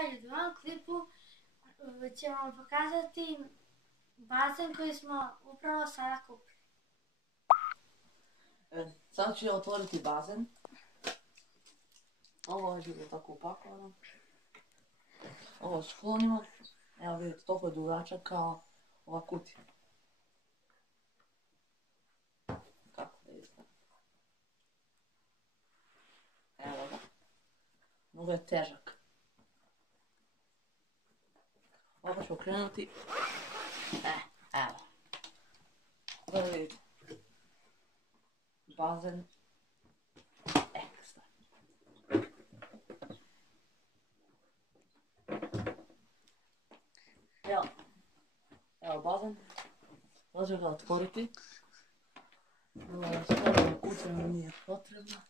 Ćao ljudi, u ovom klipu ćemo vam pokazati bazen koji smo upravo sada kupili. Sad ću ja otvoriti bazen. Ovo je bilo tako upakovano. Ovo sklonimo. Evo vidite, toliko je dugačak kao ova kutija. Kako da izgleda? Evo ga. Mnogo je težak. Ovo ću okrenuti. Evo. Ovo vidite. Bazen. Ekstra. Evo bazen. Može ga otvoriti. Ovo je stvarno kuća mi nije potrebna.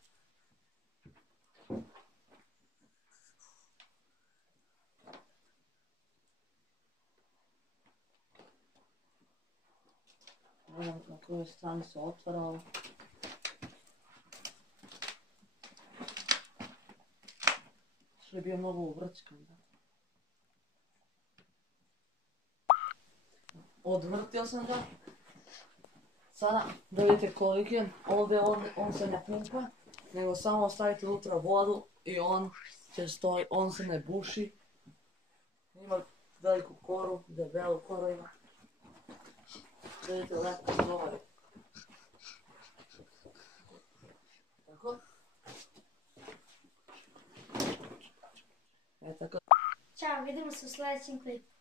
Ne znam na kojoj strani se otvarao. Što je bio mnogo uvrčkan. Odvrtio sam ga. Sada da vidite koliki je. Ovdje on se ne pumpa, nego samo stavite unutra vodu i on će stoji, on se ne buši. Ima veliku koru, debelu koru ima. Vidite, lepo stoji. Tako. Ćao, vidimo se u sljedećem klipu.